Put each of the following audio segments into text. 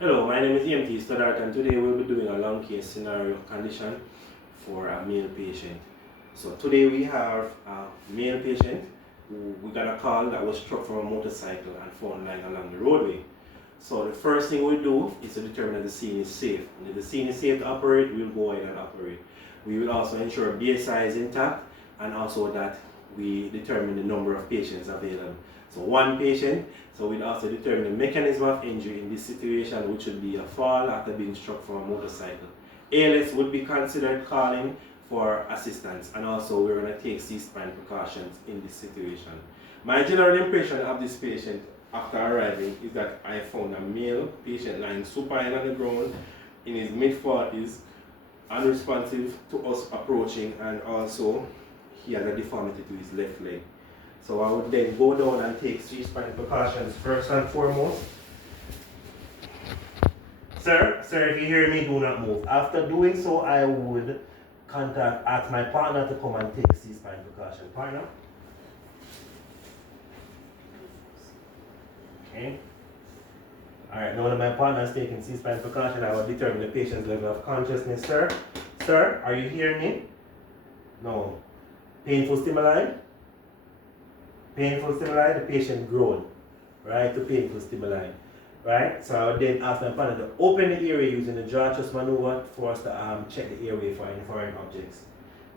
Hello, my name is EMT Stoddart, and today we'll be doing a long case scenario condition for a male patient. So today we have a male patient who we got a call that was struck from a motorcycle and found lying along the roadway. So the first thing we do is to determine that the scene is safe. And if the scene is safe to operate, we'll go ahead and operate. We will also ensure BSI is intact and also that we determine the number of patients available. So one patient, so we'll also determine the mechanism of injury in this situation, which would be a fall after being struck from a motorcycle. ALS would be considered calling for assistance, and also we're going to take C-spine precautions in this situation. My general impression of this patient after arriving is that I found a male patient lying supine on the ground in his mid-40s, unresponsive to us approaching, and also he has a deformity to his left leg. So I would then go down and take C-spine precautions first and foremost. Sir, if you hear me, do not move. After doing so, I would ask my partner to come and take C-spine precaution. Partner? Okay. Alright, now that my partner is taking C-spine precaution, I will determine the patient's level of consciousness. Sir, are you hearing me? No. Painful stimuli? Painful stimuli, the patient groaned, right, to painful stimuli, right? So I would then ask my partner to open the airway using the jaw thrust maneuver for us to check the airway for any foreign objects.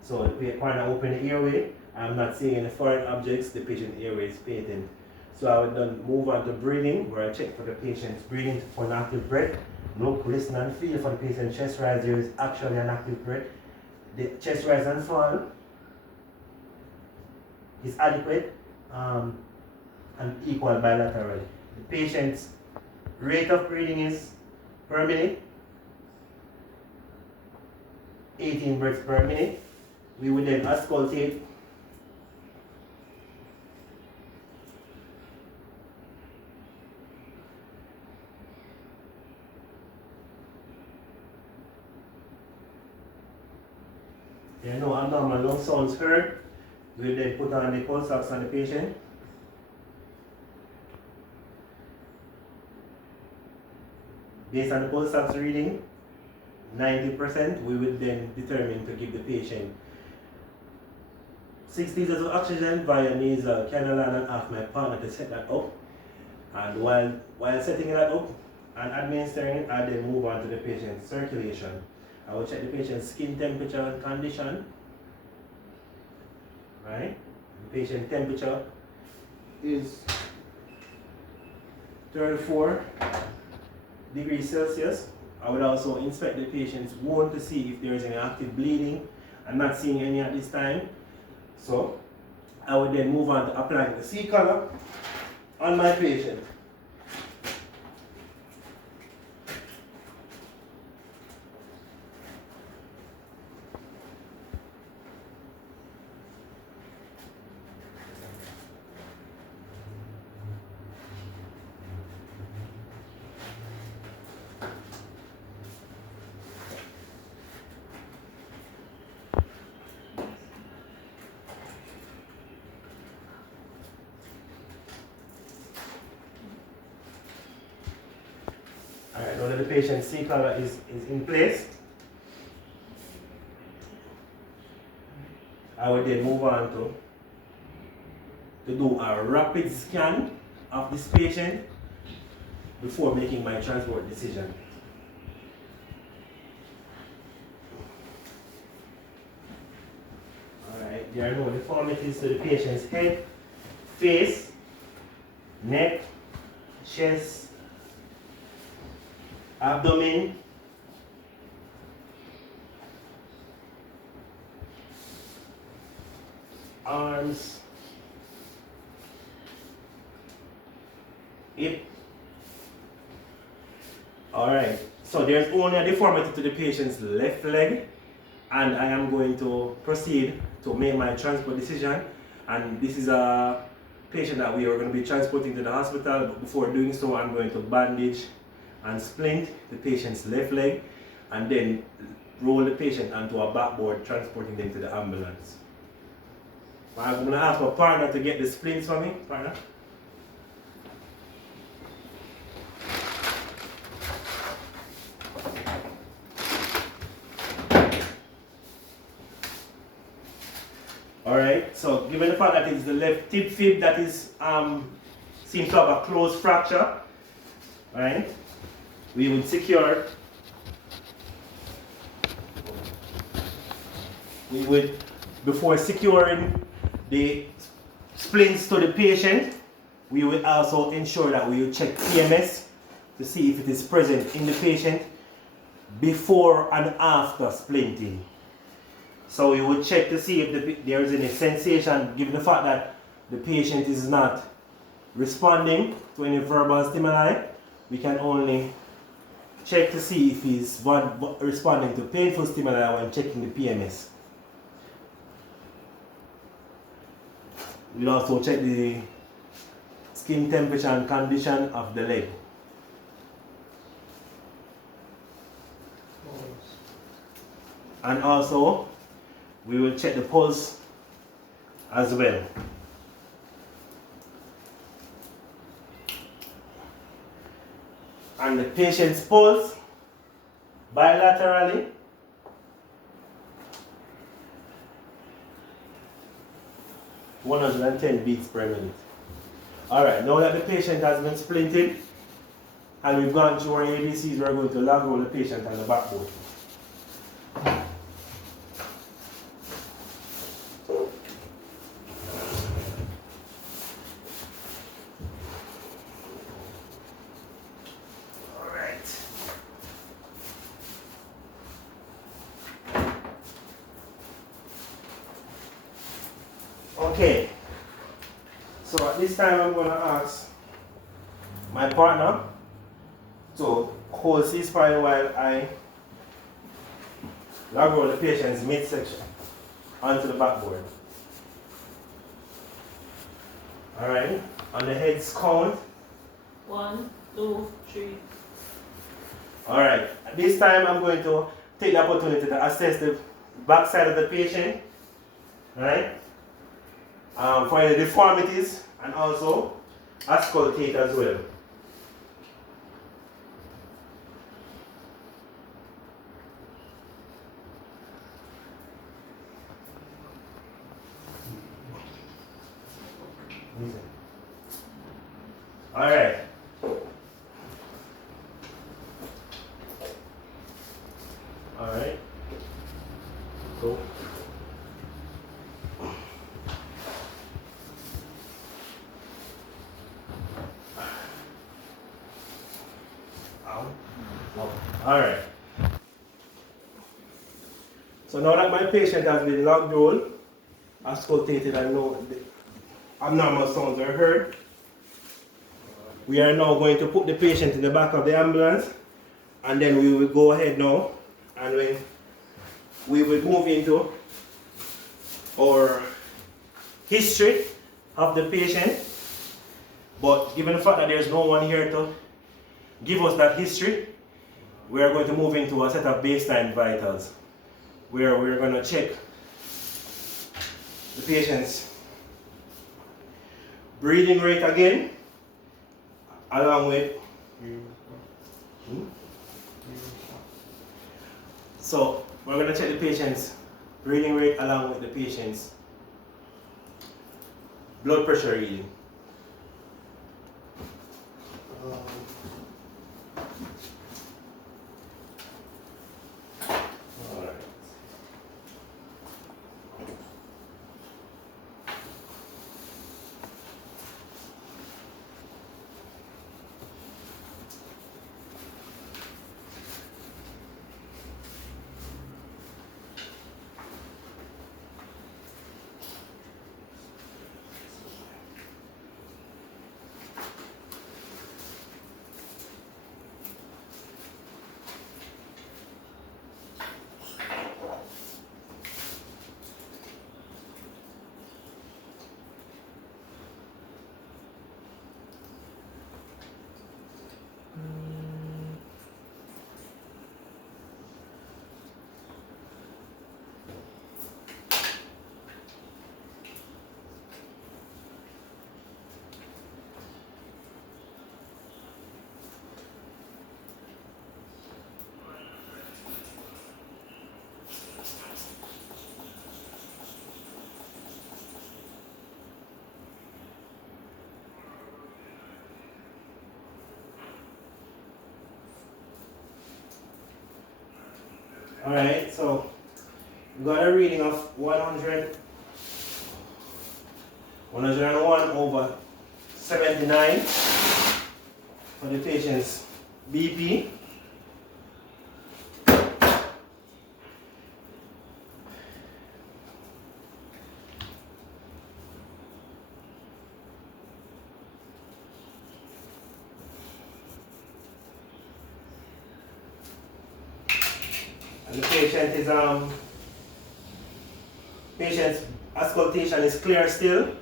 So the partner open the airway, I'm not seeing any foreign objects, the patient airway is patent. So I would then move on to breathing, where I check for the patient's breathing for an active breath. Look, listen and feel for the patient's chest rise, there is actually an active breath. The chest rise and fall is adequate. And equal bilaterally. The patient's rate of breathing is per minute, 18 breaths per minute. We would then auscultate there are no abnormal lung sounds heard. We will then put on the pulse ox on the patient. Based on the pulse ox reading, 90%, we will then determine to give the patient 6 liters of oxygen via nasal cannula, and ask my partner to set that up. And while setting that up and administering it, I then move on to the patient's circulation. I will check the patient's skin temperature and condition. Right? The patient temperature is 34 degrees Celsius. I would also inspect the patient's wound to see if there is any active bleeding. I'm not seeing any at this time. So I would then move on to applying the C-collar on my patient. Alright, now that the patient's C-collar is in place, I would then move on to do a rapid scan of this patient before making my transport decision. Alright, there are no deformities to the patient's head, face, neck, chest, abdomen, arms, hip. Alright, so there's only a deformity to the patient's left leg, and I am going to proceed to make my transport decision. And this is a patient that we are going to be transporting to the hospital, but before doing so, I'm going to bandage and splint the patient's left leg, and then roll the patient onto a backboard, transporting them to the ambulance. I'm going to ask my partner to get the splints for me. Partner? So given the fact that it's the left tib fib that is seems to have a closed fracture, right? We would secure. We would, before securing the splints to the patient, we will also ensure that we will check PMS to see if it is present in the patient before and after splinting. So we would check to see if there is any sensation, given the fact that the patient is not responding to any verbal stimuli. We can only check to see if he's responding to painful stimuli when checking the PMS. We'll also check the skin temperature and condition of the leg. And also, we will check the pulse as well. And the patient's pulse bilaterally (110 beats per minute). Alright, now that the patient has been splinted and we've gone through our ABCs, we're going to log roll the patient on the backbone. Okay, so at this time I'm going to ask my partner to hold C-spine while I log roll the patient's midsection onto the backboard. Alright, on the heads count. 1, 2, 3. Alright, at this time I'm going to take the opportunity to assess the back side of the patient. Right? For any deformities and also auscultate as well. All right. All right. Go. All right. So now that my patient has been logged roll, auscultated, and know the abnormal sounds are heard, we are now going to put the patient in the back of the ambulance, and then we will go ahead now, and we will move into our history of the patient. But given the fact that there's no one here to give us that history, we are going to move into a set of baseline vitals, where we're going to check the patient's breathing rate again, along with so we're going to check the patient's breathing rate along with the patient's blood pressure reading. Alright, so we got a reading of 101 over 79 for the patient's BP. And the patient's auscultation is clear still.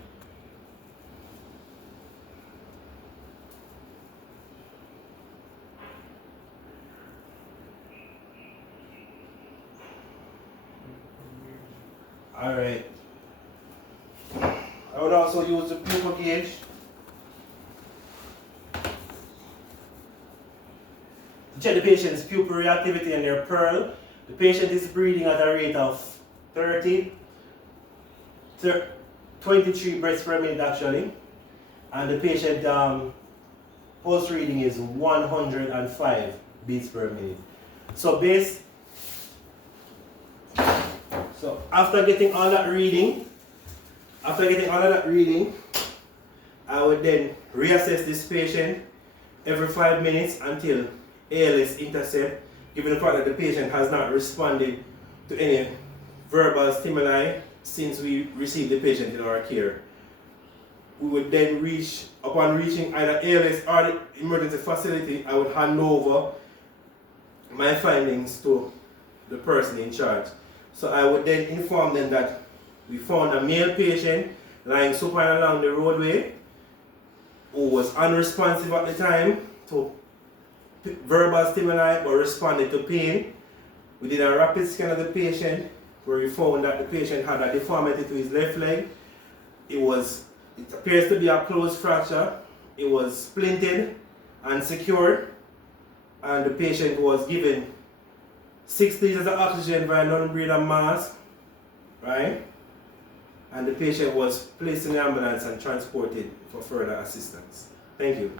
Alright. I would also use the pupil gauge to check the patient's pupil reactivity and their pearl. The patient is breathing at a rate of 23 breaths per minute actually, and the patient pulse reading is 105 beats per minute. So after getting all that reading, I would then reassess this patient every 5 minutes until ALS intercept, given the fact that the patient has not responded to any verbal stimuli since we received the patient in our care. We would then upon reaching either ALS or the emergency facility, I would hand over my findings to the person in charge. So I would then inform them that we found a male patient lying supine along the roadway who was unresponsive at the time to verbal stimuli or responded to pain. We did a rapid scan of the patient where we found that the patient had a deformity to his left leg. It appears to be a closed fracture. It was splinted and secured, and the patient was given 6 liters of oxygen via non-breather mask, right? And the patient was placed in the ambulance and transported for further assistance. Thank you.